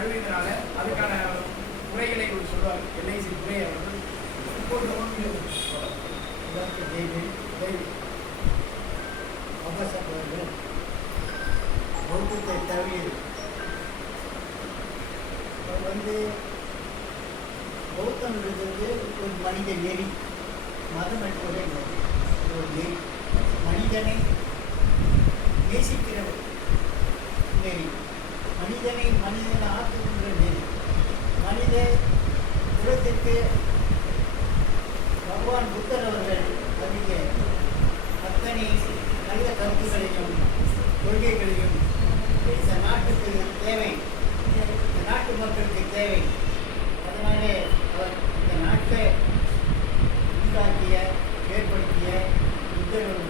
தழுவினால அதுக்கான முறைகளை ஒரு சொல்வார். எல்ஐசி துறை அவர்கள். இப்போது தேவி பௌத்தத்தை தவிர அவர் வந்து பௌத்தம்ன்றது ஒரு மனித நெறி. மதம் என்பதே ஒரு நெறி. மனிதனை நேசிக்கிறவர் நெறி. மனிதனை மனிதனை ஆக்குகின்ற நீதி மனித குலத்திற்கு பகவான் புத்தர் அவர்கள் அதிக அத்தனை நல்ல கருத்துக்களையும் கொள்கைகளையும் இந்த நாட்டுக்கு தேவை. இந்த நாட்டு மக்களுக்கு தேவை. அதனாலே அவர் இந்த நாட்டை உண்டாக்கிய ஏற்படுத்திய புத்தர்களுடைய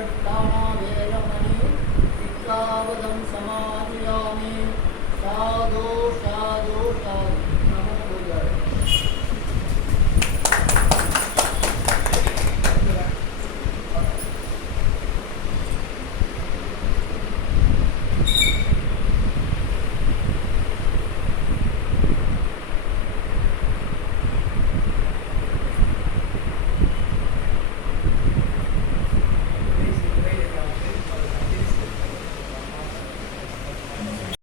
मदवे मदट्टाना वेरमणि सिक्खावदं समादयामि साधु साधु साधु